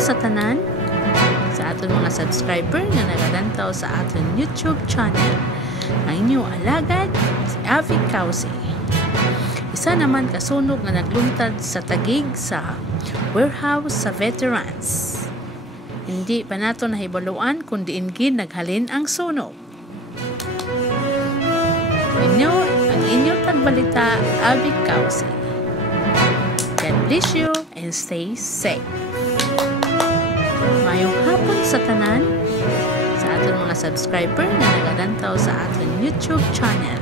sa tanan, sa aton mga subscriber nga nagadantaw sa aton YouTube channel. Ang inyong alagad, si Avi Causi. Isa naman kasunog nga nagluntad sa tagig sa warehouse sa veterans. Hindi pa nato nahibaluan kung diin gid naghalin ang sunog. Inyo ang inyong tagbalita, Avi Causi. God bless you and stay safe. Mayong hapon sa tanan, sa aton mga subscriber na nagadantaw sa aton YouTube channel.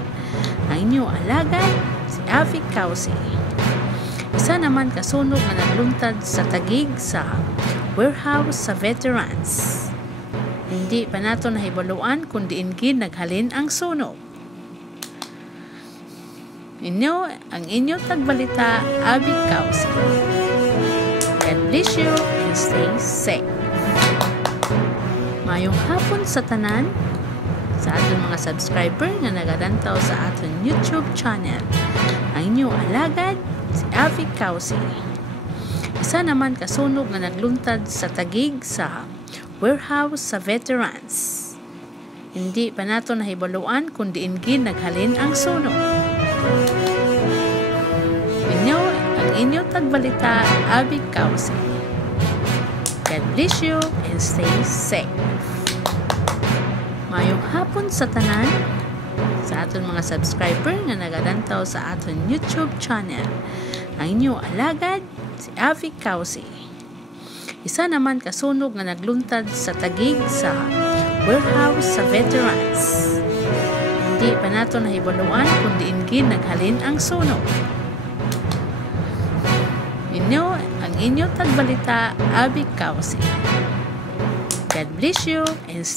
Ang inyong alagad, si Avi Causi. Isa naman kasunog na nagluntad sa tagig sa warehouse sa veterans. Hindi pa nato nahibaluan kung diin gid naghalin ang sunog. Inyo ang inyong tagbalita, Avi Causi. God bless you and stay safe. Mayong hapon sa tanan, sa aton mga subscriber nga nagadantaw sa aton YouTube channel. Ang inyong alagad, si Avi Causi. Isa naman kasunog na nagluntad sa tagig sa warehouse sa veterans. Hindi pa nato nahibaluan kung diin gid naghalin ang sunog. Inyo ang inyong tagbalita, Avi Causi. God bless you and stay safe. Mayong hapon sa tanan, sa aton mga subscriber nga nagadantaw sa aton YouTube channel. Ang inyong alagad, si Avi Causi. Isa naman kasunog nga nagluntad sa tagig sa warehouse sa veterans. Hindi pa nato nahibaluan kung diin gid naghalin ang sunog. Inyo ang inyong tagbalita, Avi Causi. God bless you and stay